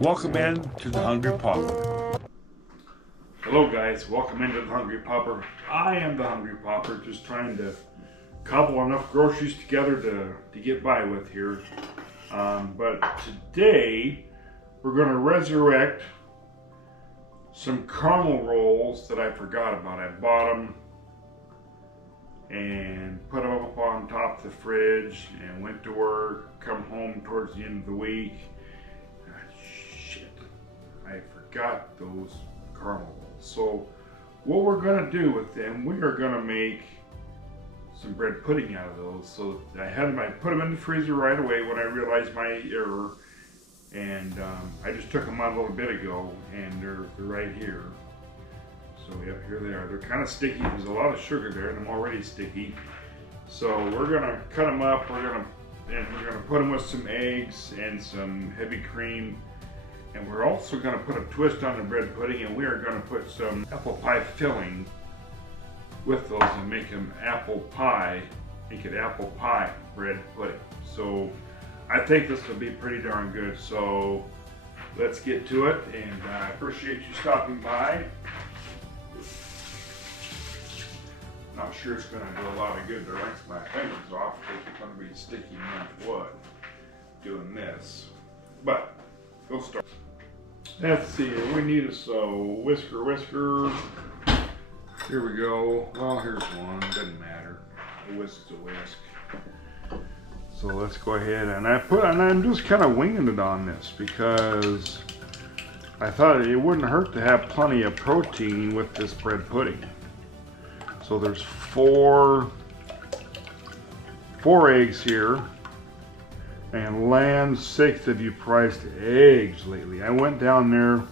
Welcome in to the Hungry Pauper. Hello guys, welcome into the Hungry Pauper. I am the Hungry Pauper, just trying to cobble enough groceries together to get by with here. But today we're going to resurrect some caramel rolls that I forgot about. I bought them and put them up on top of the fridge and went to work, come home towards the end of the week. Shit, I forgot those caramel rolls. So what we're gonna do with them, we are gonna make some bread pudding out of those. So I put them in the freezer right away when I realized my error. And I just took them out a little bit ago, and they're right here. So yep, here they are. They're kind of sticky. There's a lot of sugar there, and I'm already sticky. So we're gonna cut them up. We're gonna put them with some eggs and some heavy cream, and we're also gonna put a twist on the bread pudding, and we are gonna put some apple pie filling with those and make them apple pie. Make it apple pie bread pudding. So I think this will be pretty darn good. So let's get to it, and I appreciate you stopping by. Not sure it's going to do a lot of good to rinse my fingers off because it's going to be sticky enough wood doing this. But we'll start. Let's see, we need a whisker. Here we go. Well, here's one. Doesn't matter. A whisk's a whisk. So let's go ahead and I'm just kind of winging it on this because I thought it wouldn't hurt to have plenty of protein with this bread pudding. So there's four eggs here, and land sakes have you priced eggs lately. I went down there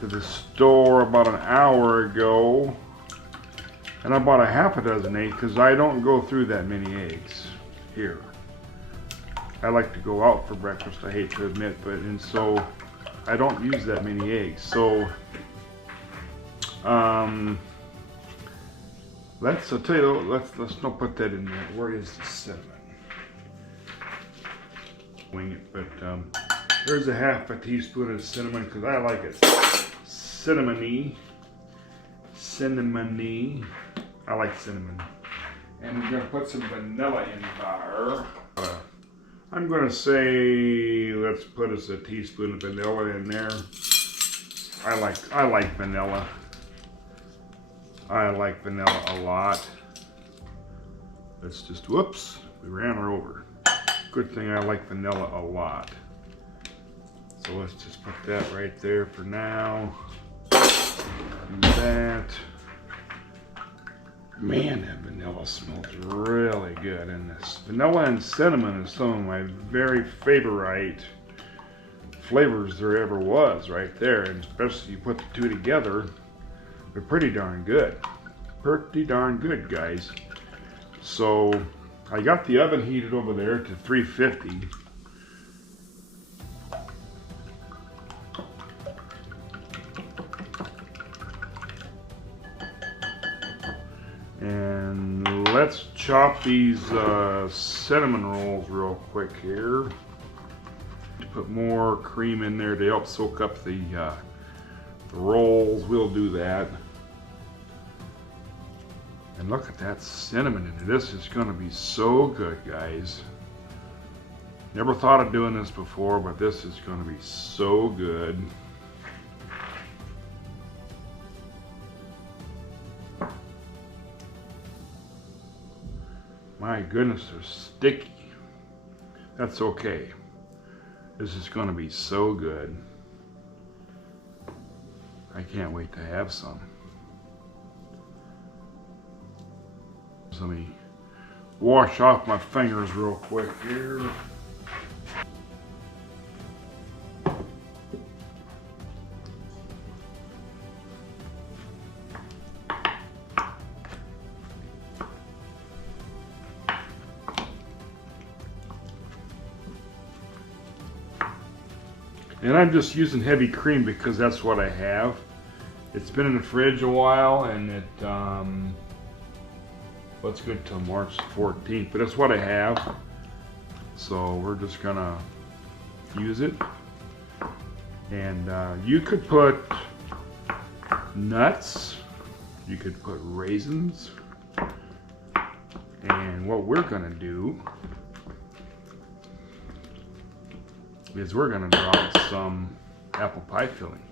to the store about an hour ago and I bought a half a dozen eggs because I don't go through that many eggs here. I like to go out for breakfast, I hate to admit, and so I don't use that many eggs. So let's not put that in there. Where is the cinnamon? Wing it, but there's a half a teaspoon of cinnamon because I like it cinnamony. I like cinnamon. And we're gonna put some vanilla in there. I'm gonna say let's put us a teaspoon of vanilla in there. I like vanilla. I like vanilla a lot. Let's just, whoops, we ran her over. Good thing I like vanilla a lot. So let's just put that right there for now. Do that. Man, that vanilla smells really good in this. Vanilla and cinnamon is some of my very favorite flavors there ever was right there. And especially you put the two together, they're pretty darn good. Pretty darn good, guys. So I got the oven heated over there to 350. And let's chop these cinnamon rolls real quick here. Put more cream in there to help soak up the rolls. We'll do that. And look at that cinnamon in it. This is going to be so good, guys. Never thought of doing this before, but this is going to be so good. My goodness, they're sticky. That's okay. This is going to be so good. I can't wait to have some. So let me wash off my fingers real quick here. And I'm just using heavy cream because that's what I have. It's been in the fridge a while, and it well, it's good till March 14th, but that's what I have. So we're just gonna use it. And you could put nuts, you could put raisins, and what we're gonna do is we're gonna draw some apple pie filling.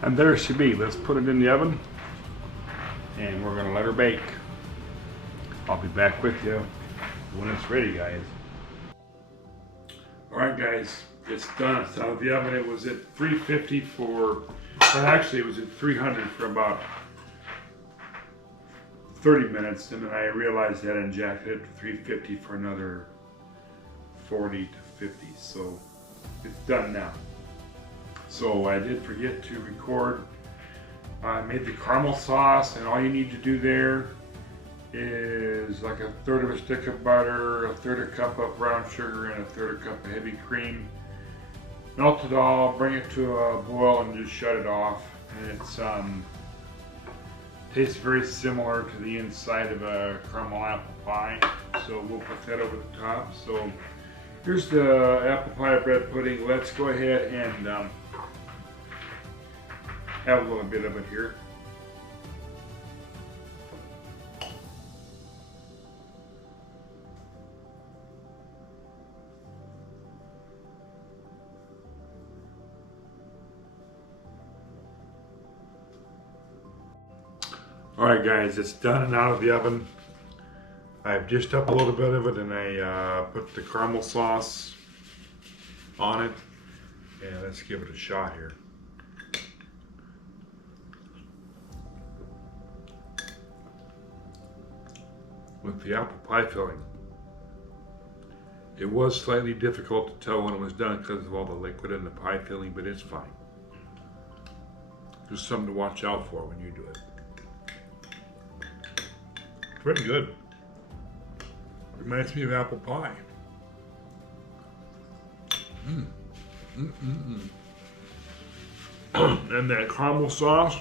And there she be. Let's put it in the oven and we're gonna let her bake. I'll be back with you when it's ready, guys. All right, guys, it's done. It's out of the oven. It was at 350 for, well, actually it was at 300 for about 30 minutes, and then I realized that and jacked it to 350 for another 40 to 50. So it's done now. So I did forget to record. I made the caramel sauce, and all you need to do there is like a third of a stick of butter, a third a cup of brown sugar, and a third a cup of heavy cream. Melt it all, bring it to a boil, and just shut it off. And it's tastes very similar to the inside of a caramel apple pie. So we'll put that over the top. So here's the apple pie bread pudding. Let's go ahead and have a little bit of it here. All right, guys, it's done and out of the oven. I've dished up a little bit of it, and I put the caramel sauce on it. And let's give it a shot here. With the apple pie filling. It was slightly difficult to tell when it was done because of all the liquid in the pie filling, but it's fine. Just something to watch out for when you do it. Pretty good. Reminds me of apple pie. And that caramel sauce,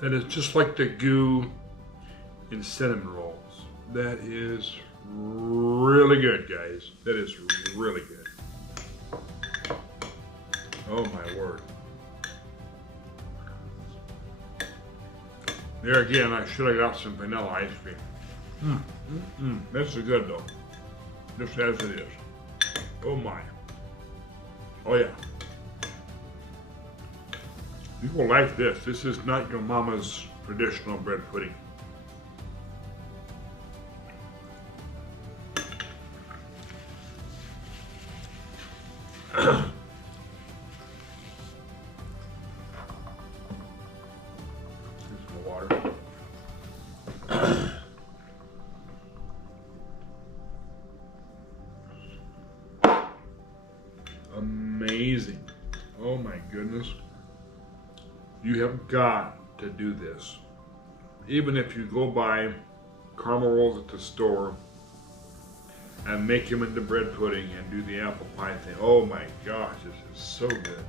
that is just like the goo in cinnamon rolls. That is really good, guys. That is really good. Oh my word. There again, I should have got some vanilla ice cream. This is good though. Just as it is. Oh my. Oh yeah. You will like this. This is not your mama's traditional bread pudding. Amazing. Oh my goodness. You have got to do this. Even if you go buy caramel rolls at the store and make them into bread pudding and do the apple pie thing. Oh my gosh, this is so good.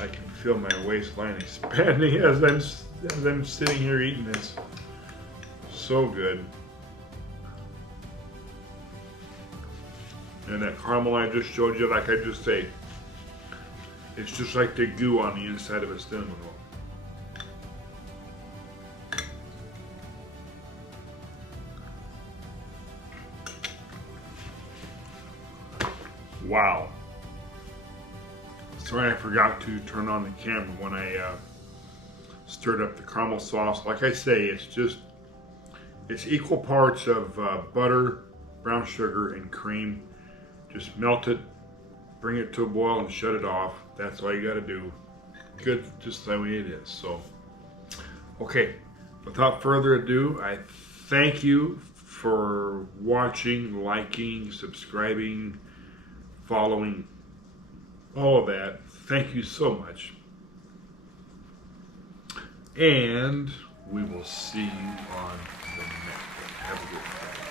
I can feel my waistline expanding as I'm sitting here eating this. So good. And that caramel I just showed you, like I just say, it's just like the goo on the inside of a cinnamon roll. Wow. Sorry I forgot to turn on the camera when I stirred up the caramel sauce. Like I say, it's equal parts of butter, brown sugar, and cream. Just melt it, bring it to a boil, and shut it off. That's all you gotta do. Good, just the way it is. So, okay, without further ado, I thank you for watching, liking, subscribing, following, all of that. Thank you so much. And we will see you on the next one. Have a good day.